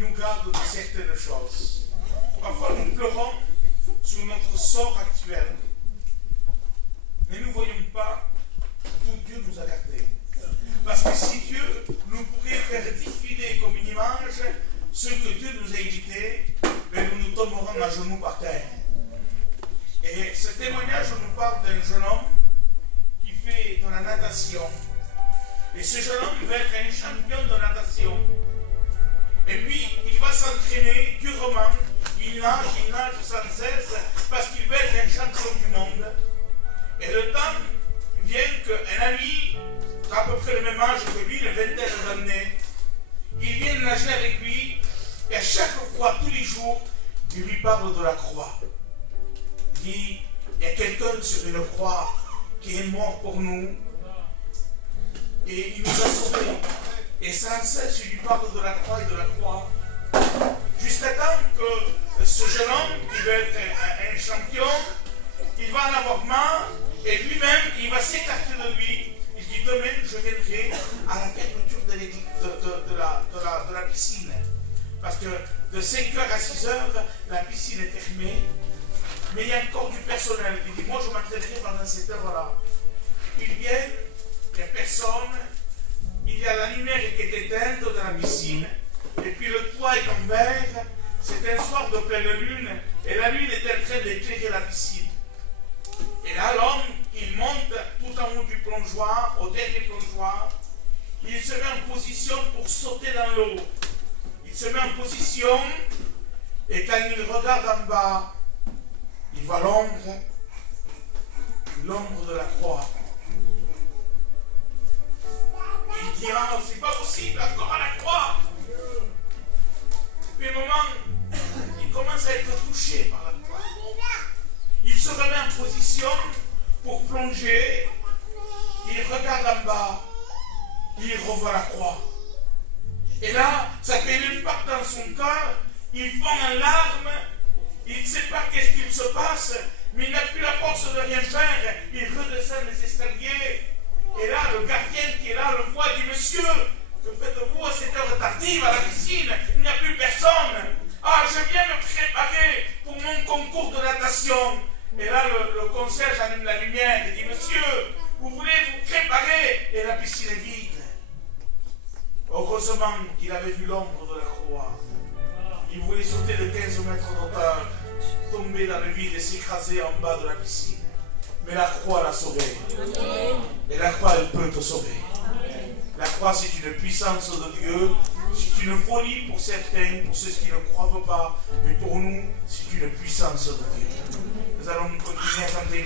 nous garde de certaines choses. Parfois nous pleurons sur notre sort actuel, mais nous ne voyons pas d'où Dieu nous a gardés. Parce que si Dieu nous pourrait faire défiler comme une image ce que Dieu nous a évité, ben nous nous tomberons à genoux par terre. Et ce témoignage nous parle d'un jeune homme qui fait de la natation. Et ce jeune homme va être un champion de natation. Et puis, il va s'entraîner durement. Il nage sans cesse parce qu'il veut être un champion du monde. Et le temps vient qu'un ami, à peu près le même âge que lui, une vingtaine d'années, il vient nager avec lui et à chaque fois, tous les jours, il lui parle de la croix. Il dit, il y a quelqu'un sur une croix qui est mort pour nous et il nous a sauvés. Et sans cesse, il lui parle de la croix et de la croix. Jusqu'à temps que ce jeune homme, qui veut être un champion, il va en avoir marre et lui-même, il va s'écarter de lui. Il dit, demain, je viendrai à la fermeture de la piscine. Parce que de 5h à 6h, la piscine est fermée. Mais il y a encore du personnel. Il dit, moi je m'entraînerai pendant cette heure-là. Il vient, il n'y a personne. Il y a la lumière qui est éteinte de la piscine. Et puis le toit est en verre. C'est un soir de pleine lune. Et la lune est en train d'éclairer la piscine. Et là, l'homme, il monte tout en haut du plongeoir, au dernier plongeoir. Il se met en position pour sauter dans l'eau. Il se met en position. Et quand il regarde en bas, il voit l'ombre de la croix. Il dit, ah, c'est pas possible, encore à la croix. Puis un moment, il commence à être touché par la croix. Il se remet en position pour plonger. Il regarde en bas. Il revoit la croix. Et là, ça fait l'impact dans son cœur. Il fond en larmes. Il ne sait pas qu'est-ce qu'il se passe, mais il n'a plus la force de rien faire. Il redescend les escaliers. Et là, le gardien qui est là le voit et dit, monsieur, que faites-vous à cette heure tardive à la piscine? Il n'y a plus personne. Ah, je viens me préparer pour mon concours de natation. Et là, le concierge allume la lumière et dit, monsieur, vous voulez vous préparer? Et la piscine est vide. Heureusement qu'il avait vu l'ombre de la croix. Il voulait sauter de 15 mètres d'auteur, tomber dans le vide et s'écraser en bas de la piscine. Mais la croix l'a sauvé. Et la croix, elle peut te sauver. La croix, c'est une puissance de Dieu. C'est une folie pour certains, pour ceux qui ne croient pas. Mais pour nous, c'est une puissance de Dieu. Nous allons continuer à chanter